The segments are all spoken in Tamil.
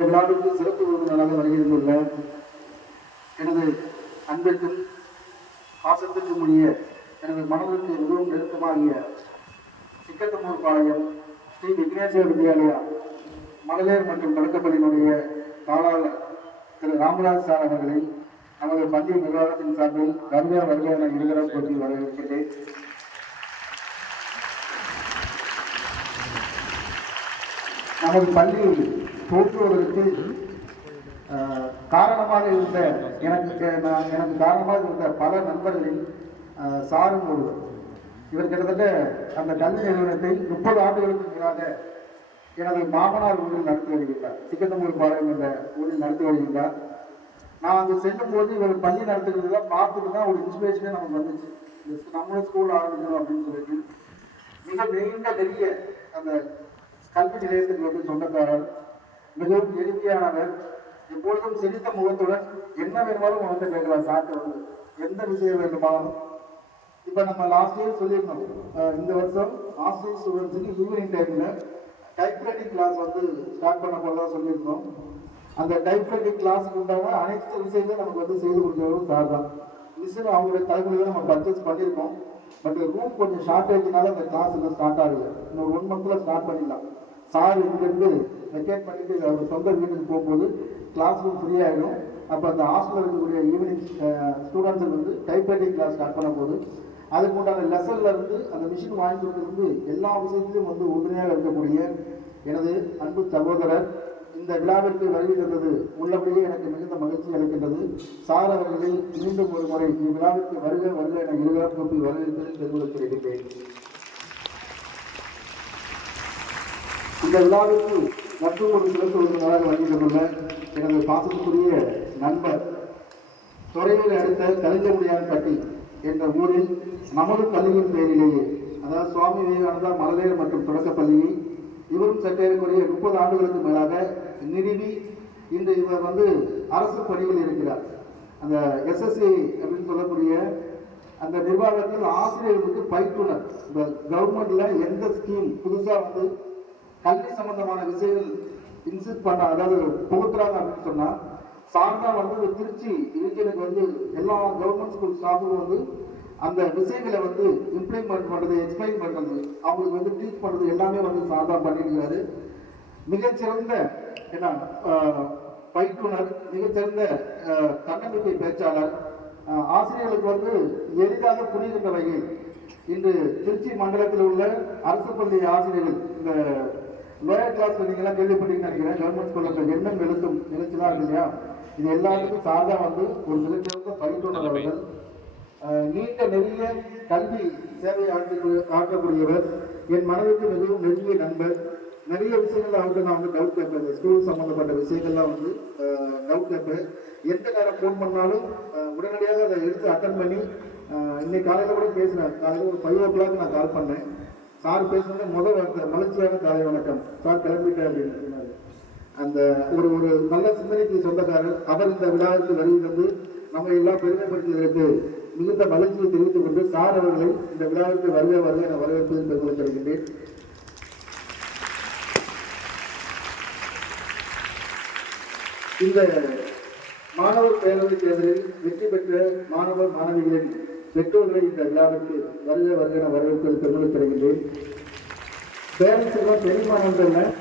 விழாவிற்கு சிறப்பு விருந்தினராக வருகின்ற எனது அன்பிற்கும் பாசத்திற்கும் உரிய எனது மனதிற்கு மிகவும் நெருக்கமாகிய சிக்கத்தமூர் பாளையம் ஸ்ரீ விக்னேஸ்வர வித்யாலயா மழலையர் மற்றும் தொடக்கப்பள்ளியினுடைய தாளாளர் திரு ராமராஜ் சார் அவர்களை நமது பள்ளி நிர்வாகத்தின் சார்பில் வருக என இருதரப்பு போட்டி வரவேற்கிறேன். நமது பள்ளி தோற்றுவதற்கு காரணமாக இருந்த எனக்கு காரணமாக இருந்த பல நண்பர்களில் சாரும் ஒருவர். இவர் கிட்டத்தட்ட அந்த கல்வி நிறுவனத்தை 30 ஆண்டுகளுக்கு முன்பாக எனது மாமனார் ஊரில் நடத்தி வருகின்றார். சிக்கத்தமூர் பாளையம் என்ற ஊரில் நடத்தி வருகின்றார். நான் அங்கு செல்லும் போது இவர் பள்ளி நடத்துகிறதெல்லாம் பார்த்துட்டு தான் ஒரு இன்ஸ்பிரேஷனே நமக்கு வந்துச்சு. நம்மளும் ஸ்கூல் ஆரம்பிக்கணும் அப்படின்னு சொல்லிட்டு மிக நெருங்கிய அந்த கல்வி நிலையத்துக்கு வந்து சொந்தக்காரர், மிகவும் எளிமையானவர், எப்பொழுதும் சிரித்த முகத்துடன் என்ன வேணுமாலும் வந்து கேட்கலாம். சார்ட்ட வந்து எந்த விஷயம் வேண்டுமானாலும். இப்போ நம்ம லாஸ்ட் இயர் சொல்லியிருந்தோம், இந்த வருஷம் ஹாஸ்டல் ஸ்டூடெண்ட்ஸுக்கு ஈவினிங் டைம்ல டைப்ரைட்டிங் கிளாஸ் வந்து ஸ்டார்ட் பண்ண போல தான் சொல்லியிருந்தோம். அந்த டைப்ரைட்டிங் கிளாஸுக்கு உண்டான அனைத்து விஷயங்களும் நமக்கு வந்து செய்து கொடுக்கிறவரும் சார் தான். மிஷின் அவங்களுடைய தலைமையில நம்ம பர்ச்சேஸ் பண்ணியிருக்கோம். பட் ரூம் கொஞ்சம் ஷார்டேஜ்னால அந்த கிளாஸ் இன்னும் ஸ்டார்ட் ஆகலை. இன்னும் 1 மந்த்ல ஸ்டார்ட் பண்ணிடலாம். சார் இங்கிருந்து வெக்கேட் பண்ணிட்டு அவர் சொந்த வீட்டுக்கு போகும்போது கிளாஸ் ரூம் ஃப்ரீ ஆகிடும். அப்போ அந்த ஹாஸ்டலில் இருக்கக்கூடிய ஈவினிங் ஸ்டூடெண்ட்ஸுக்கு வந்து டைப்ரைட்டிங் கிளாஸ் ஸ்டார்ட் பண்ண போது அதுக்கு உண்டான லெசன்ல இருந்து அந்த மிஷின் வாங்கி கொடுத்துருந்து எல்லா விஷயத்திலும் வந்து உறுதுணையாக இருக்கக்கூடிய எனது அன்பு சகோதரர் இந்த விழாவிற்கு வருகை தந்தது உள்ளபடியே எனக்கு மிகுந்த மகிழ்ச்சி அளிக்கின்றது. சார் அவர்களை மீண்டும் ஒரு முறை இவ்விழாவிற்கு வருக என இருவரும் கூப்பி வரவேற்பதில் பெருமிதம் இருக்கின்றேன். இந்த விழாவிற்கு மற்றும் ஒரு சிறப்பு விருந்தினராக வருகை தந்துள்ள எனது பாசத்துக்குரிய நண்பர், துறையூரை அடுத்த கலிஞ்சமுடியான்பட்டி என்ற ஊரில் நமது பள்ளியின் பெயரிலேயே, அதாவது சுவாமி விவேகானந்தா மழலையர் மற்றும் தொடக்கப்பள்ளியை இவரும் சற்றேறக்குறைய 30 ஆண்டுகளுக்கு மேலாக நிறுவி இன்று இவர் வந்து அரசு பணியில் இருக்கிறார். அந்த எஸ்எஸ்சி அப்படின்னு சொல்லக்கூடிய அந்த நிர்வாகத்தில் ஆசிரியர்களுக்கு பயிற்றுனர். இந்த கவர்மெண்ட்ல எந்த ஸ்கீம் புதுசா வந்து கல்வி சம்பந்தமான விஷயங்கள் இன்சிஸ்ட் பண்ண, அதாவது புகுத்துறாங்க அப்படின்னு சொன்னா சார்ந்தா வந்து திருச்சி ரீஜனுக்கு வந்து எல்லா கவர்மெண்ட் ஸ்கூல் ஸ்டாஃபும் வந்து அந்த விஷயங்களை வந்து இம்ப்ளிமெண்ட் பண்றது, எக்ஸ்பிளைன் பண்றது, அவங்களுக்கு வந்து டீச் பண்றது எல்லாமே வந்து சார்ந்தா பண்ணிருக்காரு. மிகச்சிறந்த பயிற்றுனர், மிகச்சிறந்த தன்னம்பிக்கை பேச்சாளர், ஆசிரியர்களுக்கு வந்து எளிதாக புரிகின்ற வகையில் இன்று திருச்சி மண்டலத்தில் உள்ள அரசு பள்ளி ஆசிரியர்கள், இந்த லோயர் கிளாஸ் நீங்களாம் கேள்விப்பட்டீங்கன்னு நினைக்கிறேன், கவர்மெண்ட் ஸ்கூல்ல எண்ணம் எழுத்தும் நிகழ்ச்சிதான் இருக்கு இல்லையா, இது எல்லாத்துக்கும் சார்ந்தா வந்து ஒரு மிகச்சிறந்த பயிற்றுனர் அவர்கள். நீண்ட நெருங்கிய கல்வி சேவை ஆற்றக்கூடியவர், என் மனதிற்கு மிகவும் நெருங்கிய நண்பர். நிறைய விஷயங்கள் அவருக்கு நான் வந்து டவுட் கேட்பேன். ஸ்கூல் சம்மந்தப்பட்ட விஷயங்கள்லாம் வந்து டவுட் கேட்பேன். எந்த நேரம் ஃபோன் பண்ணாலும் உடனடியாக அதை எடுத்து அட்டன் பண்ணி, இன்னைக்கு காலையில் கூட பேசினேன். காலையில் ஒரு 5 o'clock நான் கால் பண்ணேன். சார் பேசுனது முதல் வார்த்தை மகிழ்ச்சியான காலை வணக்கம் சார், கிளம்பிட்டேன் அப்படின்னு சொன்னார். அந்த ஒரு நல்ல சிந்தனைக்கு சொந்தக்காரர் அவர். இந்த விழாவிற்கு வருகை வந்து நம்ம எல்லாம் பெருமைப்படுத்துவதற்கு மிகுந்த மகிழ்ச்சியை தெரிவித்துக் கொண்டு சார் அவர்களை இந்த விழாவிற்கு வருக என வரவேற்பதில் பெருமை தருகின்றேன். இந்த மாணவர் பேரவை தேர்தலில் வெற்றி பெற்ற மாணவர் மாணவிகளின் பெற்றோர்களை இந்த விழாவிற்கு வருக என வரவேற்பதில் பெருமை தருகின்றேன். பேரண்ட்ஸுக்கும் பெரிய மாணவர்கள்,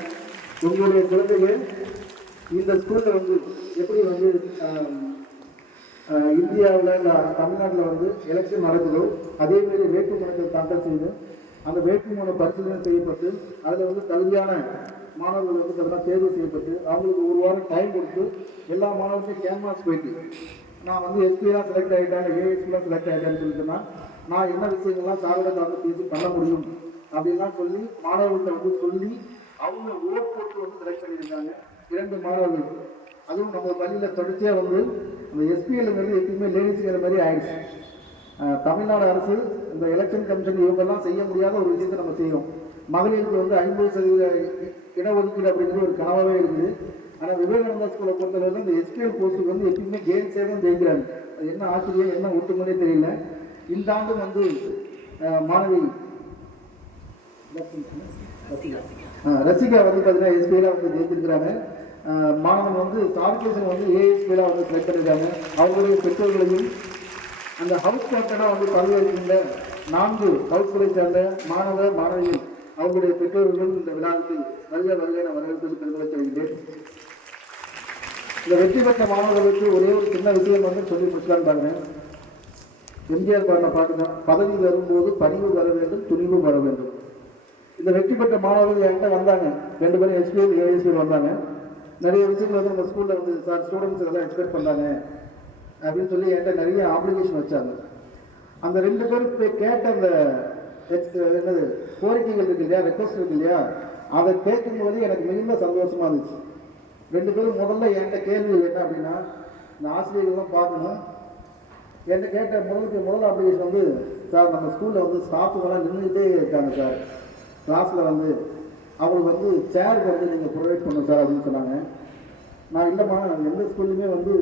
உங்களுடைய குழந்தைகள் இந்த ஸ்கூல்ல வந்து எப்படி வந்து இந்தியாவில் தமிழ்நாட்டில் வந்து எலெக்ஷன் நடக்குதோ அதேமாரி வேட்புமனுக்கள் தாக்கல் செய்து அந்த வேட்புமனு பரிசீலனை செய்யப்பட்டு அதில் வந்து தகுதியான மாணவர்கள் வந்து பார்த்தீங்கன்னா தேர்வு செய்யப்பட்டு அவங்களுக்கு 1 வாரம் டைம் கொடுத்து எல்லா மாணவர்களுக்கும் கேன்வாஸ் போயிட்டு நான் வந்து எஸ்பியாக செலக்ட் ஆகிட்டேன், ஏஎஸ்பியாக செலக்ட் ஆகிட்டேன்னு சொல்லிட்டுனா நான் என்ன விஷயங்கள்லாம் சாரோட கலந்து பேசி பண்ண முடியும் அப்படின்லாம் சொல்லி மாணவர்கள்ட்ட வந்து சொல்லி அவங்க ஓட் போட்டு வந்து செலக்ட் பண்ணியிருக்காங்க 2 மாணவர்கள். அதுவும் நம்ம பள்ளியில் தொடர்ச்சியாக வந்து அந்த எஸ்பிஎல்ங்கிறது எப்பயுமே லேடிஸ்ங்கிற மாதிரி ஆயிடுச்சு. தமிழ்நாடு அரசு இந்த எலெக்ஷன் கமிஷன் இவங்கெல்லாம் செய்ய முடியாத ஒரு விஷயத்தை நம்ம செய்யறோம். மகளிருக்கு வந்து 50% இடஒதுக்கீடு அப்படிங்கிற ஒரு கனவாகவே இருக்குது. ஆனால் விவேகானந்தா ஸ்கூலை பொறுத்தவரை இந்த எஸ்பிஎல் போஸ்ட்டுக்கு வந்து எப்பயுமே கேம் சேவம் ஜெயிக்கிறாங்க. அது என்ன ஆச்சரியம், என்ன ஒட்டுமொழி தெரியல. இந்த ஆண்டும் வந்து மாணவி ரசிகா வந்து பார்த்தீங்கன்னா எஸ்பிஎல் வந்து ஜெயித்திருக்கிறாங்க. மாணவ வந்து சார்கேசன் வந்து ஏஎஸ்பியில் வந்து செலக்ட் பண்ணியிருக்காங்க. அவங்களுடைய பெற்றோர்களையும் அந்த ஹவுஸ் கேப்டனாக வந்து பதவியேற்கின்ற 4 ஹவுஸ்களை சேர்ந்த மாணவ மாணவிகள் அவங்களுடைய பெற்றோர்களும் இந்த விழாவுக்கு வருக என வரவேற்பு தெரிவித்து வருகின்றேன். இந்த வெற்றி பெற்ற மாணவர்களுக்கு ஒரே ஒரு சின்ன விஷயம் வந்து சொல்லி முடிச்சலான்னு பாருங்க. எம்ஜிஆர் பாடின பாட்டு தான், பதவி வரும்போது பணிவு வர வேண்டும், துணிவு வர வேண்டும். இந்த வெற்றி பெற்ற மாணவர்கள் என்கிட்ட வந்தாங்க, 2 பேரும் எஸ்பிஎல் ஏஎஸ்பிஎல் வந்தாங்க. நிறைய விஷயங்கள் வந்து நம்ம ஸ்கூலில் வந்து சார் ஸ்டூடெண்ட்ஸ் எல்லாம் எக்ஸ்பெக்ட் பண்ணாங்க அப்படின்னு சொல்லி என்கிட்ட நிறைய ஆப்ளிகேஷன் வச்சாங்க. அந்த 2 பேரும் கேட்ட அந்த என்னது கோரிக்கைகள் இருக்கு இல்லையா, ரெக்வஸ்ட் இருக்கு இல்லையா, அதை கேட்கும்போது எனக்கு மிகுந்த சந்தோஷமா இருந்துச்சு. 2 பேரும் முதல்ல என்கிட்ட கேள்வி என்ன அப்படின்னா, இந்த ஆசிரியர்கள்லாம் பார்க்கணும். என்கிட்ட கேட்ட முதல் அப்ளிகேஷன் வந்து, சார் நம்ம ஸ்கூலில் வந்து ஸ்டாஃபுங்கெல்லாம் நின்றுகிட்டே இருக்காங்க சார், கிளாஸில் வந்து அவங்களுக்கு வந்து சேர் வந்து நீங்கள் ப்ரொவைட் பண்ணணும் சார் அப்படின்னு சொன்னாங்க. நான் இல்லைம்மா, எந்த ஸ்கூல்லையுமே வந்து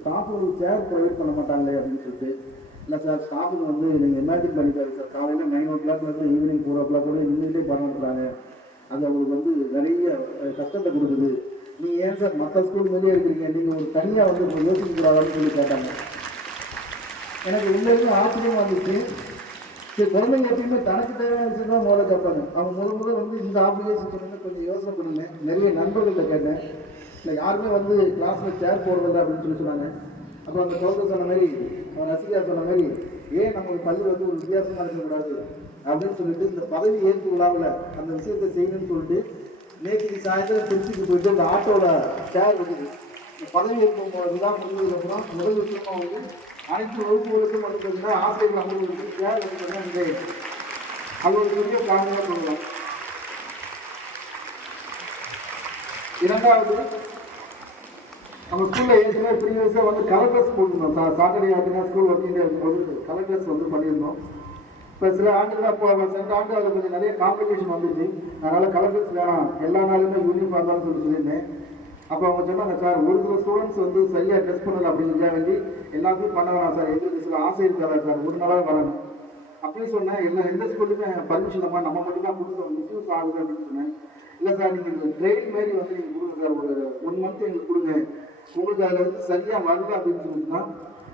ஸ்டாஃபுங்களுக்கு சேர் ப்ரொவைட் பண்ண மாட்டாங்களே அப்படின்னு சொல்லிட்டு, இல்லை சார் ஸ்டாஃபுங்க வந்து நீங்கள் இமேஜின் பண்ணிக்காரு சார், காலையில் 9 o'clock ஈவினிங் 4 o'clock கூட நின்றுகிட்டே பண்ண அது அவங்களுக்கு வந்து நிறைய கஷ்டத்தை கொடுக்குது. நீங்கள் ஏன் சார் மற்ற ஸ்கூல் மாதிரியே இருக்கிறீங்க, நீங்கள் ஒரு தனியாக வந்து யோசிக்கக்கூடாதான்னு சொல்லி கேட்டாங்க. எனக்கு உண்மையிலுமே ஆச்சரியமாக இருந்துச்சு. சரி, குழந்தைங்க எப்பயுமே தனக்கு தேவையான விஷயம் தான் முதல்ல கேட்பாங்க. அவங்க முதல் வந்து இந்த ஆப்ளிகேஷன் சொன்னீங்க, கொஞ்சம் யோசனை பண்ணுங்க. நிறைய நண்பர்கள்ட்ட கேட்டேன், இல்லை யாருமே வந்து கிளாஸில் சேர் போடுறதில்லை அப்படின்னு சொல்லி சொன்னாங்க. அப்புறம் அந்த குழந்தை சொன்ன மாதிரி, அவன் ரசிகா சொன்ன மாதிரி, ஏன் நம்ம பள்ளி வந்து ஒரு வித்தியாசமாக இருக்கக்கூடாது அப்படின்னு சொல்லிட்டு இந்த பதவி ஏற்பு விழாவில் அந்த விஷயத்தை செய்யணும்னு சொல்லிட்டு நேற்று சாயந்தரம் திருச்சிக்கு போயிட்டு அந்த ஆட்டோவில் சேர் இருக்குது. பதவி ஏற்பு விழா முடிஞ்சதுக்கப்புறம் முதல் விஷயமா வந்து அனைத்து வகுப்புகளுக்கும் வந்து பார்த்தீங்கன்னா ஆசிரியர்கள் அமர்வுகளுக்கு சேர் வந்து இங்கே அது ஒரு பெரிய காரணமாக சொல்லலாம். இரண்டாவது, நம்ம ஸ்கூலில் ஏற்கனவே ப்ரீவியஸாக வந்து கலர் ட்ரெஸ் போட்டிருந்தோம். சாட்டர்டே ஆகினா ஸ்கூல் ஒர்க்கிங் டே இருக்கும்போது கலர் ட்ரெஸ் வந்து பண்ணியிருந்தோம். இப்போ சில ஆண்டுகள் அப்போ சென்ற ஆண்டு அதில் கொஞ்சம் நிறைய காம்படிஷன் வந்துச்சு. அதனால் கலர் ட்ரெஸ் வேணாம், எல்லா நாளுமே யூனிஃபார்ம் தான் சொல்லியிருந்தேன். அப்போ அவங்க சொன்னாங்க, சார் ஒரு சில ஸ்டூடெண்ட்ஸ் வந்து சரியாக ட்ரெஸ் பண்ணல அப்படின்னு வேண்டி எல்லாத்தையும் பண்ண வேணாம் சார், எங்களுக்கு சில ஆசை இருக்காதா சார், ஒரு நாளாக வரணும் அப்படின்னு சொன்னேன். எந்த ஸ்கூல்லுமே பர்மிஷன் நம்ம மட்டும் தான் கொடுத்தோம், மிஸ்யூஸ் ஆகுது அப்படின்னு சொன்னேன். இல்லை சார், நீங்கள் இந்த ட்ரெயின் மாரி வந்து நீங்கள் கொடுங்க சார், ஒரு 1 month எங்களுக்கு கொடுங்க, உங்களுக்கு அதில் வந்து சரியாக வரல அப்படின்னு சொல்லிட்டுனா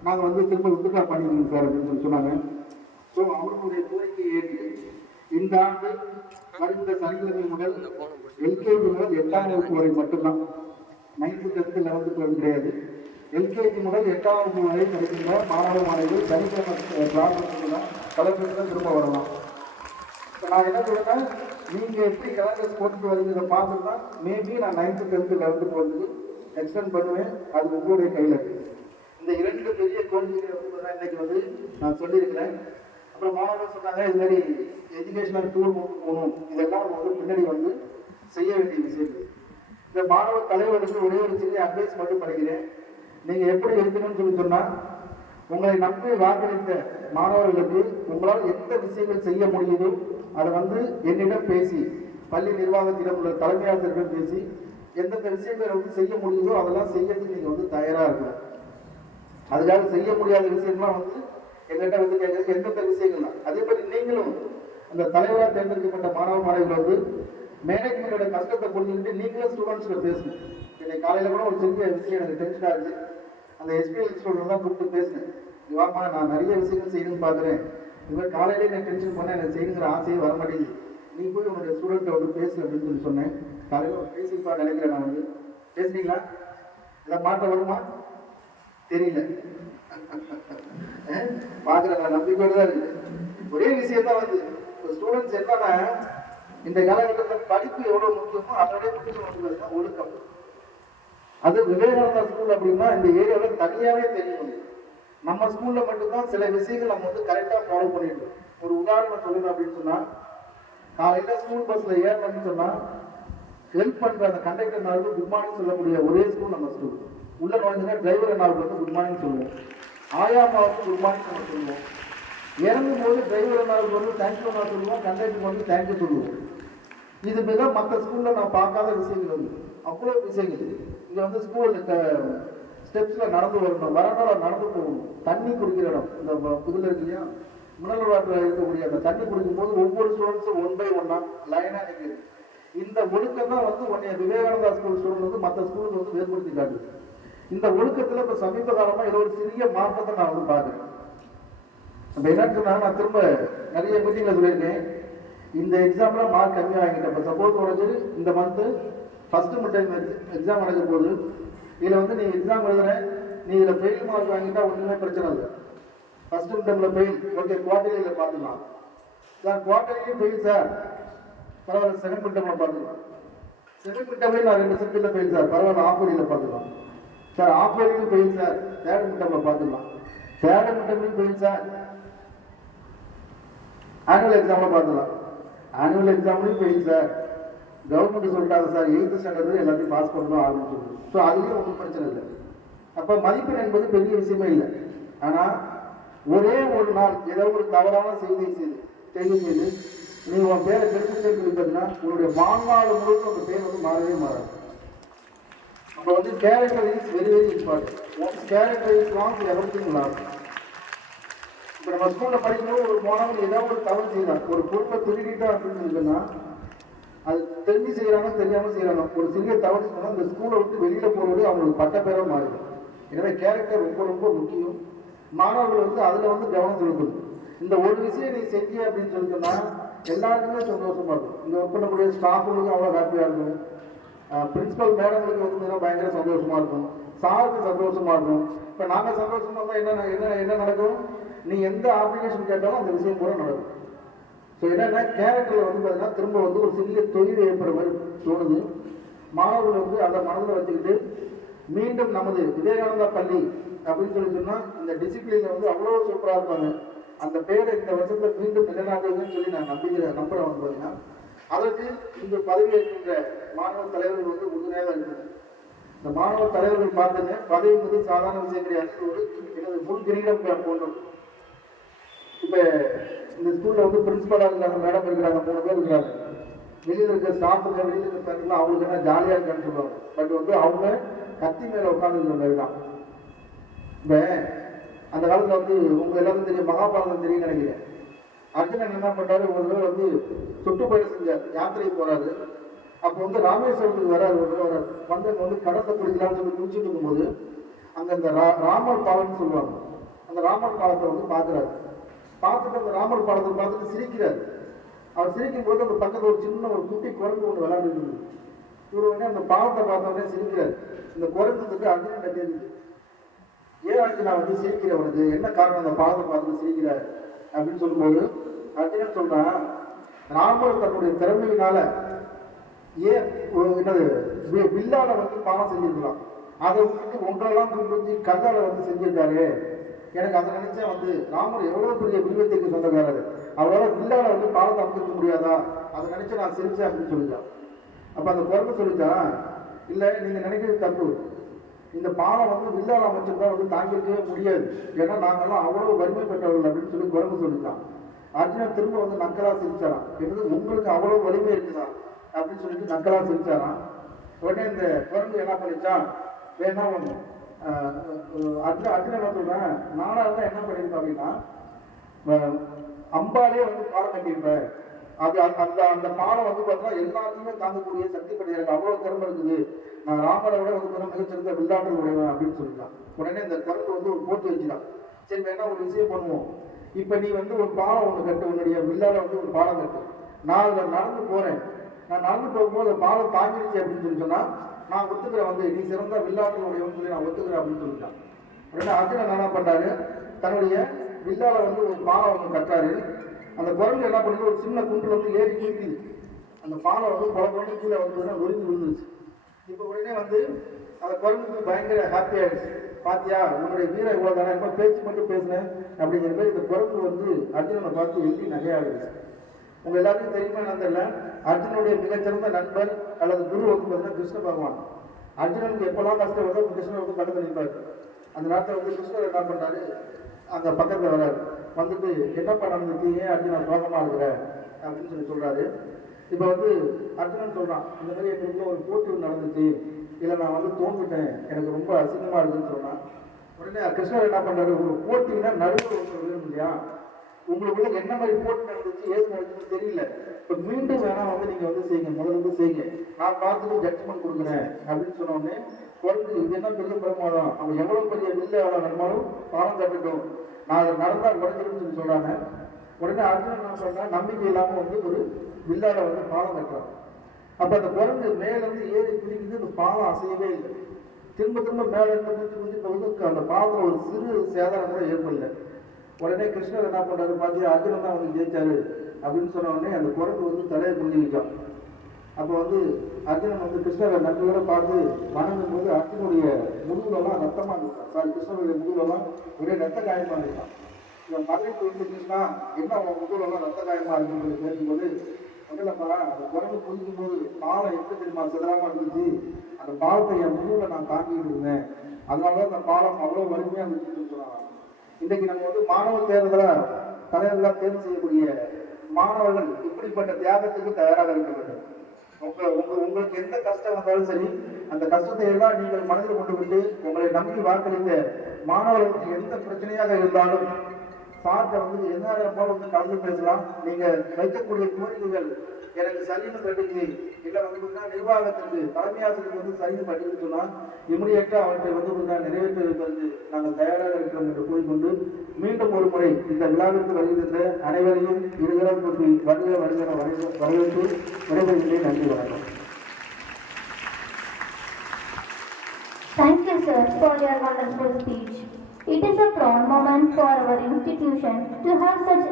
நாங்கள் வந்து திரும்ப விட்டுக்கா பண்ணிக்கணும் சார் அப்படின்னு சொல்லி சொன்னாங்க. ஸோ அவர்களுடைய கோரிக்கையை ஏற்று இந்த ஆண்டு வருகின்ற சனிக்கிழமை முதல் எல்கேஜி முதல் 8ஆம் வகுப்பு வரை மட்டும்தான், 9th 10th 11th 12th கிடையாது. எல்கேஜி முதல் 8ஆம் வகுப்பு வரை படிக்கின்ற மாணவ மாணவிகள் சனிக்கிழமை கிளாஸ் தான் கலெக்டர் திரும்ப வரலாம். இப்போ நான் என்ன சொல்றேன்னா, நீங்கள் எப்படி கலெக்டர்ஸ் போட்டுட்டு வரீங்கிறத பார்த்துட்டு தான் மேபி நான் 9th 10th 11th 12th extend பண்ணுவேன். அது உங்களுடைய கையில் இருக்குது. இந்த 2 பெரிய கோரிக்கைகளை வந்து இன்னைக்கு வந்து நான் சொல்லியிருக்கிறேன். அப்புறம் மாணவர்கள் சொன்னாங்க, இது மாதிரி எஜுகேஷனல் டூர் போகணும், இதெல்லாம் வந்து பின்னாடி வந்து செய்ய வேண்டிய விஷயங்கள். இந்த மாணவ தலைவருக்கு ஒரே ஒரு சிறிய அட்வைஸ் மட்டும் படிக்கிறேன். நீங்கள் எப்படி இருக்கணும்னு சொல்லி சொன்னால், உங்களை நம்பி வாக்களித்த மாணவர்களுக்கு உங்களால் எந்த விஷயங்கள் செய்ய முடியுதோ அதை வந்து என்னிடம் பேசி, பள்ளி நிர்வாகத்திடம் உள்ள தலைமை ஆசிரியர்கள் பேசி எந்தெந்த விஷயங்களை வந்து செய்ய முடியுதோ அதெல்லாம் செய்யறதுக்கு நீங்கள் வந்து தயாராக இருக்கணும். அதுக்காக செய்ய முடியாத விஷயம்லாம் வந்து எங்கிட்ட வந்து கேட்கறது எந்தெந்த விஷயங்கள் தான். அதே மாதிரி நீங்களும் அந்த தலைவராக தேர்ந்தெடுக்கப்பட்ட மாணவ மாணவிகள் வந்து மேனேஜ்மெண்டோட கஷ்டத்தை புரிஞ்சுக்கிட்டு நீங்களும் ஸ்டூடெண்ட்ஸ்கிட்ட பேசணும். இன்னைக்கு காலையில் கூட ஒரு சிறிய விஷயம் எனக்கு டென்ஷன் ஆச்சு. அந்த எஸ்பிஎல் ஸ்டூடெண்ட் தான் கூப்பிட்டு பேசினேன், இவாமா நான் நிறைய விஷயங்கள் செய்யணும்னு பார்க்குறேன், இது மாதிரி காலையிலே நான் டென்ஷன் பண்ணேன், எனக்கு செய்யணுங்கிற ஆசையே வர மாட்டேங்குது, நீ போய் உன்னுடைய ஸ்டூடெண்ட்டை வந்து பேசு அப்படின்னு சொல்லி சொன்னேன். காலையில் பேசியிருப்பா நினைக்கிறேன். நான் வந்து பேசுனீங்களா? இதை மாற்றம் வருமா தெரியல, பார்க்குறேன். நான் நம்பிக்கையோடு தான் இருக்கு. ஒரே விஷயம் தான் வந்து இப்போ ஸ்டூடெண்ட்ஸ் என்னன்னா, இந்த காலகட்டத்தில் படிப்பு எவ்வளோ முக்கியமோ அதோட முக்கியம் வந்து ஒழுக்கம். அது விவேகானந்தா ஸ்கூல் அப்படின்னா இந்த ஏரியாவில் தனியாகவே தெரியும். நம்ம ஸ்கூலில் மட்டும்தான் சில விஷயங்கள் நம்ம வந்து கரெக்டாக ஃபாலோ பண்ணிட்டு. ஒரு உதாரணம் சொல்லணும் அப்படின்னு சொன்னால், காலையில் ஸ்கூல் பஸ்ஸில் ஏறணும்னு சொன்னால் ஹெல்ப் பண்ணுற அந்த கண்டக்டர் நாளுக்கு குட் மார்னிங் சொல்லக்கூடிய ஒரே ஸ்கூல் நம்ம ஸ்கூல். உள்ள நுழைஞ்சுன்னா டிரைவர் நாளுக்கு வந்து குட் மார்னிங் சொல்லுவோம், ஆயாமாவுக்கு குட் மார்னிங் நம்ம சொல்லுவோம், இறங்கும் போது டிரைவர் நாளுக்கு வந்து தேங்க்யூ நான் சொல்லுவோம், கண்டக்டருக்கு வந்து தேங்க்யூ சொல்லுவோம். இது தான் மற்ற ஸ்கூலில் நான் பார்க்காத விஷயங்கள் வந்து அவ்வளோ விஷயங்கள். இங்கே வந்து ஸ்கூல் ஸ்டெப்ஸில் நடந்து வரணும், வராண்டாவில் நடந்து போகணும், தண்ணி குடிக்கிற இடம் இந்த இதில் இருக்கு இல்லையா, மினரல் வாட்டர் இருக்கக்கூடிய அந்த தண்ணி குடிக்கும்போது ஒவ்வொரு ஸ்டூடெண்ட்ஸும் 1 by 1 லைனாக நிற்குது. இந்த ஒழுக்கம் தான் வந்து உன்னைய விவேகானந்தா ஸ்கூல் ஸ்டூடெண்ட் வந்து மற்ற ஸ்கூலுக்கு வந்து வேறுபடுத்தி காட்டுது. இந்த ஒழுக்கத்துல இப்ப சமீப காலமா ஏதோ ஒரு சிறிய மாற்றத்தை நான் வந்து பாக்குறேன். இப்ப என்ன சொன்னா, நான் திரும்ப நிறைய மீட்டிங்ல சொல்லியிருக்கேன், இந்த எக்ஸாம்ல மார்க் கம்மியா வாங்கிட்டேன். இப்போ சப்போஸ் உனக்கு இந்த month first mid time exam நடக்க போகுது, இதுல வந்து நீ எக்ஸாம் எழுதுற, நீ இதுல ஃபெயில் மார்க் வாங்கிட்டா ஒண்ணுமே பிரச்சனை இல்லை. ஃபர்ஸ்ட் மிட் டைம்ல ஃபெயில், ஓகே, குவார்டர்லியில பார்த்துக்கலாம் சார். குவார்டர்லியும் ஃபெயில் சார், பரவாயில்ல. செகண்ட் மிட் டைம்ல பார்த்துக்கலாம். செகண்ட் மிட் டைம்ல நான் 2 சப்ஜெக்ட்ல ஃபெயில் சார், பரவாயில்ல. ஆஃப் இயர்லியில பார்த்துக்கலாம் சார். ஆஃப் இயர்லியும் ஃபெயில் சார், தேர்ட் மிட் டைம்ல பார்த்துக்கலாம். தேர்ட் மிட் டைம்லயும் ஃபெயில் சார், ஆனுவல் எக்ஸாம்ல பார்த்துக்கலாம். ஆனுவல் எக்ஸாம்லையும் ஃபெயில் சார். கவர்மெண்ட் சொல்லிட்டாங்க சார் 8th ஸ்டாண்டர்ட் எல்லாத்தையும் பாஸ் பண்ணணும் ஆரம்பிச்சு. ஸோ அதுலேயும் ஒன்றும் பிரச்சனை இல்லை. அப்போ மதிப்பெண் என்பது பெரிய விஷயமே இல்லை. ஆனால் ஒரே ஒரு நாள் ஏதோ ஒரு தவறான செய்தி செய்து நீ உன் பேரை கெடுத்துட்டேன்னு சொல்லி பார்த்தீங்கன்னா உன்னுடைய வாழ்நாள் முழுக்க உங்கள் பேர் வந்து மாறவே மாறாது. அப்போ வந்து character is very very important. Once character is wrong, everything wrong. இப்போ நம்ம ஸ்கூலில் படிக்கும்போது ஒரு மாணவன் ஏதாவது ஒரு தவறு செய்யலாம், ஒரு பொறுப்பை திருடிட்டா அப்படின்னு சொன்னா அது தெரிஞ்சு செய்யறாங்க தெரியாம செய்யறாங்க, ஒரு சிறிய தவறு சொன்னா இந்த ஸ்கூலை விட்டு வெளியில போறது அவங்களுக்கு பட்ட பேரா மாறுது. எனவே கேரக்டர் ரொம்ப ரொம்ப முக்கியம். மாணவர்கள் வந்து அதுல வந்து கவனம் செலுத்தணும். இந்த ஒரு விஷயம் நீ செஞ்ச அப்படின்னு சொல்லி சொன்னா எல்லாருக்குமே சந்தோஷமா இருக்கும். இந்த ஒர்க் பண்ணக்கூடிய ஸ்டாஃபுகளுக்கு அவ்வளோ ஹாப்பியா இருக்கும், பிரின்சிபல் மேடங்களுக்கு வந்து பயங்கர சந்தோஷமா இருக்கும், சாருக்கு சந்தோஷமா இருக்கும். இப்போ நாங்கள் சந்தோஷமா இருந்தால் என்ன நடக்கும், நீ எந்த அப்ளிகேஷன் கேட்டாலும் அந்த விஷயம் கூட நடக்கும். ஸோ என்னென்னா கேரக்டரில் வந்து பார்த்தீங்கன்னா திரும்ப வந்து ஒரு சிறிய தொழில் ஏற்படுற மாதிரி தோணுது. மாணவர்கள் வந்து அதை மனதில் வச்சுக்கிட்டு மீண்டும் நமது விவேகானந்தா பள்ளி அப்படின்னு சொல்லி சொன்னால் இந்த டிசிப்ளினில் வந்து அவ்வளோ சூப்பராக இருப்பாங்க. அந்த பேரை இந்த வருஷத்தில் மீண்டும் நிலைநாட்டுதுன்னு சொல்லி நான் நம்புறேன் வந்து பார்த்தீங்கன்னா அதற்கு இந்த பதவி இருக்கின்ற மாணவ தலைவர்கள் வந்து உறுதுணையாக இருக்குது. இந்த மாணவ தலைவர்கள் பார்த்துங்க, பதவி வந்து சாதாரண விஷயம் கிடையாது, ஒரு எனது முன் கிரீடம் போன்றது. இப்போ இந்த ஸ்கூலில் வந்து பிரின்சிபலாக இருக்காங்க, மேடம் இருக்கிறாங்க, 3 பேர் இருக்கிறாங்க. வெளியில் இருக்க ஸ்டாஃபுங்க, வெளியில் இருக்க பேருக்குலாம் அவங்களுக்கு என்ன ஜாலியாக இருக்கான்னு சொல்லுவாங்க. பட் வந்து அவங்க கத்தி மேலே உட்காந்துருக்கிற மாதிரி தான். இப்போ அந்த காலத்தில் வந்து உங்கள் எல்லாருக்கும் தெரியும், மகாபாரதம் தெரியும் நினைக்கிறேன். அர்ஜுனன் என்ன பண்ணுறாரு, ஒரு தடவை வந்து சுற்றுப்பயணம் செஞ்சார், யாத்திரை போகிறாரு. அப்போ வந்து ராமேஸ்வரத்துக்கு வராது, ஒரு தடவை வந்து அங்கே வந்து கடத்தை குடிக்கலாம்னு சொல்லி குடிச்சிட்டு இருக்கும்போது அங்கே அந்த ராமர் பாலம்னு சொல்லுவாங்க, அந்த ராமர் பாலத்தை வந்து பார்க்குறாரு. பார்த்துட்டு அந்த ராமர் பாலத்தை பார்த்துட்டு சிரிக்கிறார். அவர் சிரிக்கும் போது அந்த பக்கத்தில் ஒரு சின்ன ஒரு குட்டி குரங்கு ஒன்று விளையாண்டுட்டு இருக்குது. இவர் உடனே அந்த பாலத்தை பார்த்தோடனே சிரிக்கிறார். இந்த குரங்குக்கு அர்ஜுனன் கேட்குது, ஏன் அர்ஜுனா வந்து சிரிக்கிற, உனக்கு என்ன காரணம் அந்த பாலத்தை பார்த்துட்டு சிரிக்கிறார் அப்படின்னு சொல்லும்போது அர்ஜுனன் சொல்றான், ராமர் தன்னுடைய திறமையினால ஏன் என்னது வில்லால வந்து பாலம் செஞ்சிருக்கலாம், அதை விட்டு ஒன்றெல்லாம் தூக்கி கல்லால வந்து செஞ்சிருக்காரு. எனக்கு அதை நினைச்சா வந்து ராமர் எவ்வளவு பெரிய வில்வத்திற்கு சொந்தக்காரரு, அவரால் வில்லால வந்து பாலத்தை அமைச்சிருக்க முடியாதா, அதை நினைச்சு நான் சிரிச்சேன் அப்படின்னு சொல்லிட்டான். அப்ப அந்த குரங்கு சொல்லிட்டான், இல்ல நீங்க நினைக்கிறது தப்பு, இந்த பாலம் வந்து வில்லால அமைச்சிருந்தா வந்து தாங்கிருக்கவே முடியாது, ஏன்னா நாங்கெல்லாம் அவ்வளவு வறுமை பெற்றவர்கள் அப்படின்னு சொல்லி குரங்கு சொல்லிட்டான். அர்ஜுனன் திரும்ப வந்து நக்கலா சிரிச்சாரான், என்னது உங்களுக்கு அவ்வளவு வலிமை இருக்குதா அப்படின்னு சொல்லிட்டு நக்கலா சிரிச்சாரான். உடனே இந்த குரங்கு என்ன பண்ணிச்சான், வேணா ஒண்ணு அர்ஜுனன் என்ன சொல்றேன், நானா இருந்தா என்ன பண்ணிருப்பேன் அப்படின்னா அம்பாலே வந்து பாலம் கட்டியிருப்பேன். அது அந்த அந்த பாலம் வந்து பார்த்தீங்கன்னா எல்லாத்தையுமே தாங்கக்கூடிய சக்தி கிடையாது, அவ்வளவு திறமை இருக்குது, நான் ராமரை விட வந்து மிகச்சிறந்த வில்லாற்றல் உடையவன் அப்படின்னு சொல்லிட்டான். உடனே இந்த குரங்கு வந்து ஒரு போட்டு வச்சுட்டான். சரி வேணா ஒரு விஷயம் பண்ணுவோம், இப்ப நீ வந்து ஒரு பாலம் ஒண்ணு கட்டு, உன்னுடைய வில்லால வந்து ஒரு பாலம் கட்டு, நான் அதுல நடந்து போறேன், நான் நடந்து போகும்போது பாலம் தாங்கிடுச்சு அப்படின்னு சொல்லி சொன்னா நான் ஒத்துக்கிறேன், வந்து நீ சிறந்த வில்லாற்றல் உடையவன்னு சொல்லி நான் ஒத்துக்கிறேன் அப்படின்னு சொல்லிட்டான். உடனே அர்ஜுனன் என்ன பண்றாரு, தன்னுடைய வில்லால வந்து ஒரு பாலம் ஒன்று கட்டுறாரு. அந்த குரங்கு என்ன பண்ணுது, ஒரு சின்ன குண்டுல வந்து ஏறி குதிக்குது. அந்த பாலம் வந்து குழந்தை கீழே வந்து நொறுங்கி விழுந்துருச்சு. இப்போ உடனே வந்து அந்த குரங்குக்கு பயங்கர ஹாப்பி ஆயிடுச்சு, பாத்தியா உன்னுடைய வீரம் இவ்வளவு தானே, இப்போ பேச்சு மட்டும் பேசினேன் அப்படிங்கிற மாதிரி இந்த குரங்கு வந்து அர்ஜுனனை பார்த்து எழுதி நகையாடுது. உங்க எல்லாருக்கும் தெரியுமா என்ன தெரியல, அர்ஜுனுடைய மிகச்சிறந்த நண்பர் அல்லது குரு வந்து பார்த்தீங்கன்னா கிருஷ்ண பகவான். அர்ஜுனனுக்கு எப்பெல்லாம் கஷ்டம் வருதோ கிருஷ்ணன் வந்து பக்கத்தில் நிற்பாரு. அந்த நேரத்தில் வந்து கிருஷ்ணர் என்ன பண்ணாரு, அங்க பக்கத்துல வராரு, வந்துட்டு என்னப்பா நடந்துச்சு, ஏன் அர்ஜுனா சோகமா இருக்கிற அப்படின்னு சொல்லி சொல்றாரு. இப்ப வந்து அர்ஜுனன் சொல்றான், இந்த மாதிரி எங்களுக்கு ஒரு போட்டி நடந்துச்சு, இல்லை நான் வந்து தோன்றுட்டேன், எனக்கு ரொம்ப அசிங்கமா இருக்குன்னு சொன்னான். உடனே கிருஷ்ணர் என்ன பண்றாரு, ஒரு போட்டின்னா நடுவில் ஒருத்தர் வேணும் இல்லையா, உங்களுக்குள்ள என்ன மாதிரி போட்டு நடந்துச்சு ஏது நடந்துச்சு தெரியல. இப்போ மீண்டும் வேணா வந்து நீங்க வந்து செய்யுங்க, முதல்ல வந்து செய்யுங்க, நான் பார்த்துட்டு ஜட்ஜ்மெண்ட் கொடுக்குறேன் அப்படின்னு சொன்ன உடனே குறைஞ்சு இது என்ன பெரிய பிரமாதம், அவன் எவ்வளவு பெரிய வில்ல வேலை நடந்தாலும் பாலம் தட்டட்டும், நான் அதை நடந்தா உடஞ்சிருன்னு சொல்லி சொல்றாங்க. உடனே அர்ஜுனன் நான் சொன்னேன், நம்பிக்கை இல்லாம வந்து ஒரு வில்லால வந்து பாலம் கட்டுறான். அப்ப அந்த குரங்கு மேல இருந்து ஏறி குதிக்குது, அந்த பாலம் அசையவே இல்லை. திரும்ப திரும்ப மேல இருந்து குதிச்சு குதிச்சு போகுது, அந்த பாலத்துல ஒரு சிறு சேதாரம் கூட ஏற்படல. உடனே கிருஷ்ணர் என்ன பண்றாரு, பார்த்து அர்ஜுனன் தான் வந்து ஜெயிச்சாரு அப்படின்னு சொன்ன உடனே அந்த குரங்கு வந்து தலையை புரிஞ்சு வைக்கும். அப்போ வந்து அர்ஜுனன் வந்து கிருஷ்ணரை நன்றியோட பார்த்து வணங்கும் போது அர்ஜுனுடைய முதுகுலெல்லாம் ரத்தமா இருக்கான். சாரி, கிருஷ்ணருடைய முதுகுலெல்லாம் ஒரே ரத்த காயமா இருக்கான். இவன் மகனுக்கு வந்து கிருஷ்ணா என்ன உன் முதுகுலெல்லாம் ரத்த காயமா இருக்குன்னு கேட்கும்போது, முதல்லப்பா அந்த குரங்கு குதிக்கும் போது பாலம் எப்படி தெரியுமா சிதறாம இருந்துச்சு, அந்த பாலத்தை என் முதுகுல நான் தாங்கிட்டு இருந்தேன், அதனாலதான் அந்த பாலம் அவ்வளவு வலிமையா இருந்துச்சுன்னு சொன்னாங்க. இன்னைக்கு நம்ம வந்து மாணவர் தேர்தலா தலைவர்களாக தேர்வு செய்யக்கூடிய மாணவர்கள் இப்படிப்பட்ட தியாகத்துக்கு தயாராக இருக்க வேண்டும். உங்களுக்கு எந்த கஷ்டம் வந்தாலும் சரி, அந்த கஷ்டத்தை எல்லாம் நீங்கள் மனதில் கொண்டு விட்டு உங்களை நம்பி வாக்களித்த மாணவர்களுக்கு எந்த பிரச்சனையாக இருந்தாலும் சார்ட்ட வந்து என்ன போல வந்து கலந்து பேசலாம். நீங்க வைக்கக்கூடிய கோரிக்கைகள் எனக்கு சரின்னு பட்டுச்சு, இல்லை வந்து நிர்வாகத்திற்கு தலைமை ஆசிரியருக்கு வந்து சரின்னு பட்டுன்னு சொன்னா இமிடியேட்டா அவற்றை வந்து நிறைவேற்ற வைப்பதற்கு நாங்கள் தயாராக இருக்கிறோம் என்று கூறிக்கொண்டு மீண்டும் ஒரு முறை இந்த விழாவிற்கு வருகின்ற அனைவரையும் இருகரம் கொண்டு வரவேற்று விடைபெறுகிறேன். நன்றி, வணக்கம். Thank you, sir, for your wonderful speech. It is a proud moment for our institution to have such